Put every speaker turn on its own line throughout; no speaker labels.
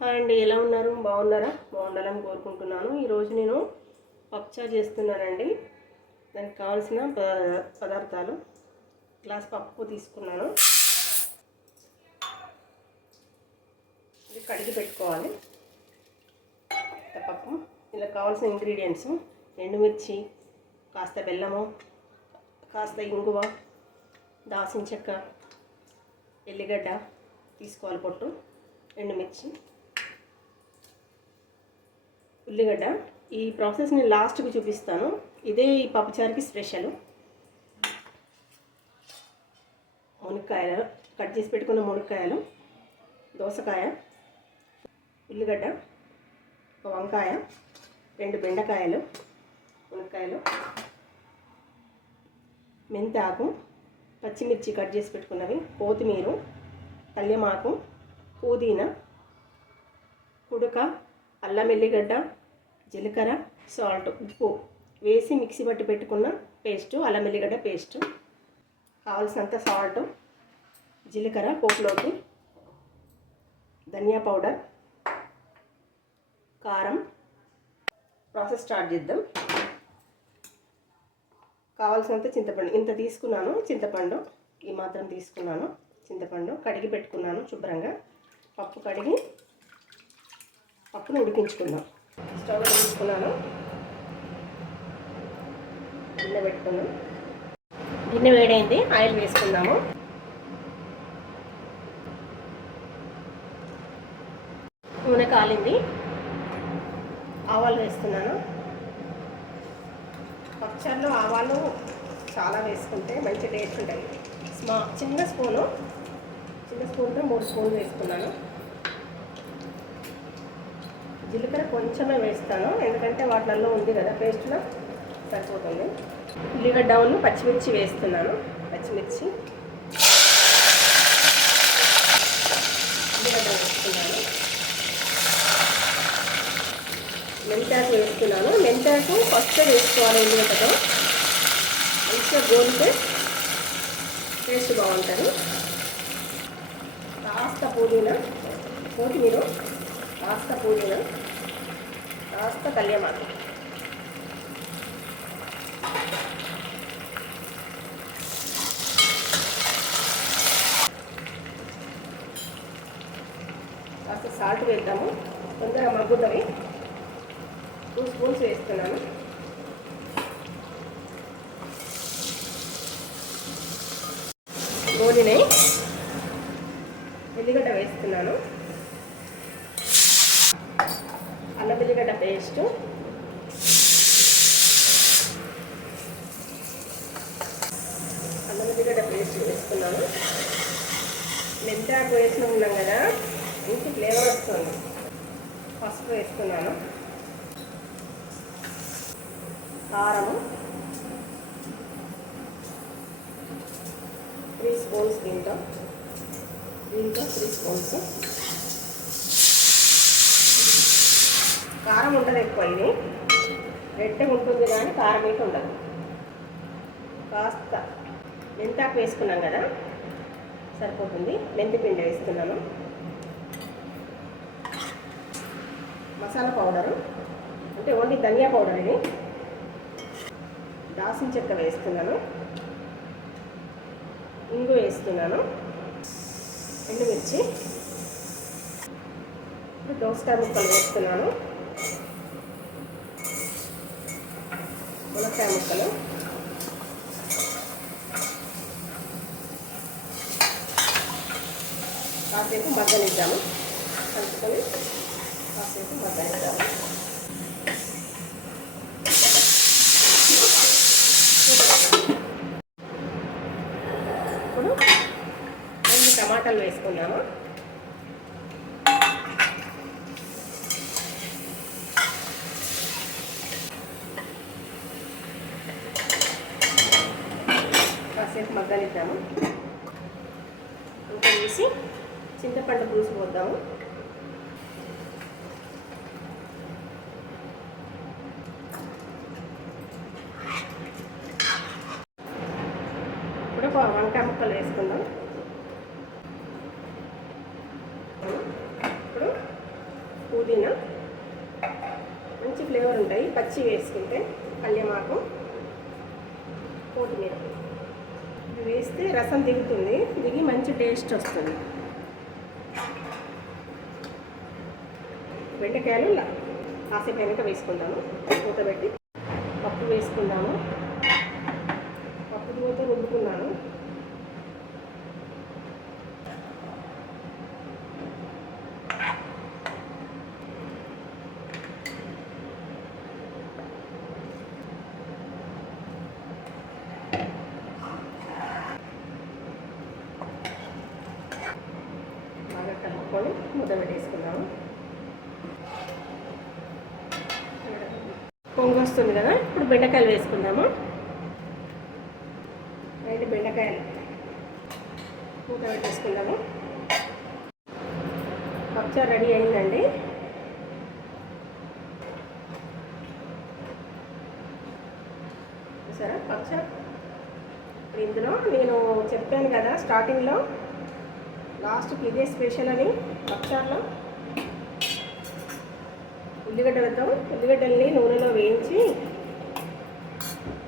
Hi అండి ఎలా ఉన్నారు? బాగున్నారా? బాగుండాలని కోరుకుంటున్నాను. ఈరోజు నేను పప్చా చేస్తున్నానండి. దానికి కావాల్సిన ప- పదార్థాలు. గ్లాస్ పప్పు తీసుకున్నాను. ఇది కడిగి పెట్టుకోవాలి. పప్పు. ఇలా కావాల్సిన ఇంగ్రీడియంట్స్. ఎండుమిర్చి కాస్త బెల్లము కాస్త ఇంగువ దాసిన చెక్క ఎల్లిగడ్డ తీసుకోవాలి పొట్టు ఎండుమిర్చి. ఉల్లిగడ్డ. ఈ ప్రాసెస్ నేను లాస్ట్కి చూపిస్తాను. ఇదే ఈ పప్పుచారుకి స్పెషల్. మునక్కాయలు కట్ చేసి పెట్టుకున్న మునక్కాయలు దోసకాయ ఉల్లిగడ్డ ఒక వంకాయ రెండు బెండకాయలు మునక్కాయలు మెంతాకు పచ్చిమిర్చి కట్ చేసి పెట్టుకున్నవి కొత్తిమీర కల్యమాకు పుదీనా కుడుక అల్లం ఎల్లిగడ్డ జీలకర్ర సాల్ట్ ఉప్పు వేసి మిక్సీ పట్టి పెట్టుకున్న పేస్టు అల్లం ఎల్లిగడ్డ పేస్ట్. కావలసినంత సాల్ట్ జీలకర్ర పోపులోకి ధనియా పౌడర్ కారం. ప్రాసెస్ స్టార్ట్ చేద్దాం. కావాల్సినంత చింతపండు ఇంత తీసుకున్నాను చింతపండు ఈ మాత్రం తీసుకున్నాను చింతపండు కడిగి పెట్టుకున్నాను శుభ్రంగా. పప్పు కడిగి పక్కన ఉడికించుకుందాం. స్టవ్ తీసుకున్నాను గిన్నె పెట్టుకున్నాం. గిన్నె వేడైంది ఆయిల్ వేసుకుందాము. నూనె కాలింది. ఆవాలు వేస్తున్నాను. పచ్చళ్ళు ఆవాలు చాలా వేసుకుంటే మంచి టేస్ట్ ఉంటాయి. స్మా చిన్న స్పూను చిన్న స్పూన్తో మూడు స్పూన్లు వేసుకున్నాను. జీలకర్ర కొంచెమే వేస్తాను. ఎందుకంటే వాటిలలో ఉంది కదా పేస్ట్లో సరిపోతుంది. ఉల్లిగడ్డ ఉన్న పచ్చిమిర్చి వేస్తున్నాను. పచ్చిమిర్చి. ఉల్లిగడ్డ వేస్తున్నాను. మెంతాకు వేస్తున్నాను. మెంతాకు ఫస్ట్ వేసుకోవాలి ఉల్లిగడ్డతో. మంచిగా గోలితే టేస్ట్ బాగుంటుంది. కాస్త పుదీనా కొత్తిమీర కాస్త పుదీనా. కాస్త కళ్యమాకు కాస్త సాల్ట్ వేద్దాము. తొందరగా మగ్గుతుంది టూ స్పూన్స్ వేస్తున్నాను. గోధునే ఎల్లిగడ్డ వేస్తున్నాను అల్లం ఎల్లిగడ్డ పేస్ట్ అల్లం ఉల్లిగడ్డ పేస్ట్ వేసుకున్నాను. మెంతాకు వేసిన ఉన్నాం కదా ఇంటి ఫ్లేవర్ వస్తుంది. పసుపు వేసుకున్నాను. కారము త్రీ స్పూన్స్ తింటాం. దీంతో త్రీ స్పూన్స్. కారం ఉండదు ఎక్కువ ఇది రెడ్గా ఉంటుంది కానీ కారం అయితే ఉండదు. కాస్త మెంతాకు వేసుకున్నాం కదా సరిపోతుంది. మెంతి పిండి వేస్తున్నాను. మసాలా పౌడరు అంటే ఓన్లీ ధనియా పౌడర్ ఇది. దాసిన చెక్క వేస్తున్నాను. ఇంగు వేస్తున్నాను. ఎండుమిర్చి. ఇప్పుడు దోసకాయ ముక్కలు వేస్తున్నాను. మునక్కాయ ముక్కలు. కాసేపు మగ్గనిద్దాము. కలుపుకొని కాసేపు మగ్గనిద్దాము. ఇప్పుడు రెండు టమాటాలు వేసుకున్నాము. కాసేపు మగ్గనిద్దాము. ఇంకా వేసి చింతపండు పులుసు పోద్దాము. ఇప్పుడు వంకాయ ముక్కలు వేసుకుందాం. ఇప్పుడు పుదీనా. మంచి ఫ్లేవర్ ఉంటాయి. పచ్చి వేసుకుంటే పల్లెమాకు కొత్తిమీర. వేస్తే రసం దిగుతుంది దిగి మంచి టేస్ట్ వస్తుంది. బెండకాయలు కాసేపు వెనక వేసుకుంటాను. మూత పెట్టి పప్పు వేసుకున్నాను పప్పు మూత రుబ్బుకున్నాను. కలుపుకొని మూత పెట్టేసుకున్నాము పొంగు వస్తుంది కదా ఇప్పుడు బెండకాయలు వేసుకుందాము. రెండు బెండకాయలు మూత పెట్టేసుకుందాము. పచ్చ రెడీ అయిందండి. చూసారా? పచ్చ ఇందులో నేను చెప్పాను కదా స్టార్టింగ్లో లాస్ట్కి ఇదే స్పెషల్ అని పక్షాల్లో ఉల్లిగడ్డలతో ఉల్లిగడ్డల్ని నూనెలో వేయించి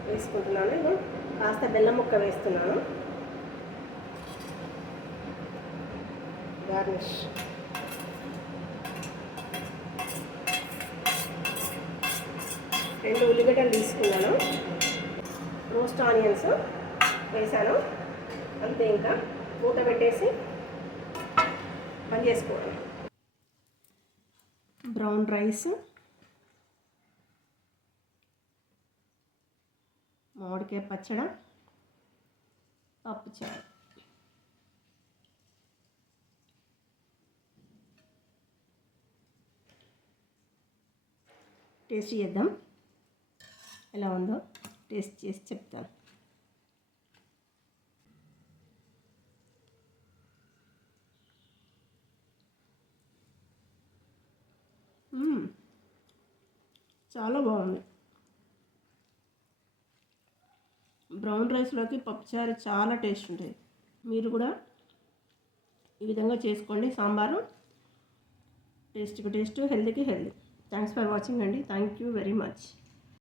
వేసుకుంటున్నాను. ఇగో కాస్త బెల్లం ముక్క వేస్తున్నాను. గార్నిష్. రెండు ఉల్లిగడ్డలు తీసుకున్నాను. రోస్ట్ ఆనియన్స్ వేసాను. అంతే ఇంకా. మూత పెట్టేసి బంద్ చేసుకోవడం బ్రౌన్ రైస్ మామిడికాయ పచ్చడ పప్పు చారు టేస్ట్ చేద్దాం. ఎలా ఉందో టేస్ట్ చేసి చెప్తాను. చాలా బాగుంది. బ్రౌన్ రైస్లోకి పప్పుచారు చాలా టేస్ట్ ఉంటుంది మీరు కూడా ఈ విధంగా చేసుకోండి. సాంబారు టేస్ట్కి టేస్ట్ హెల్తీకి హెల్తీ. థ్యాంక్స్ ఫర్ వాచింగ్ అండి. Thank you very much.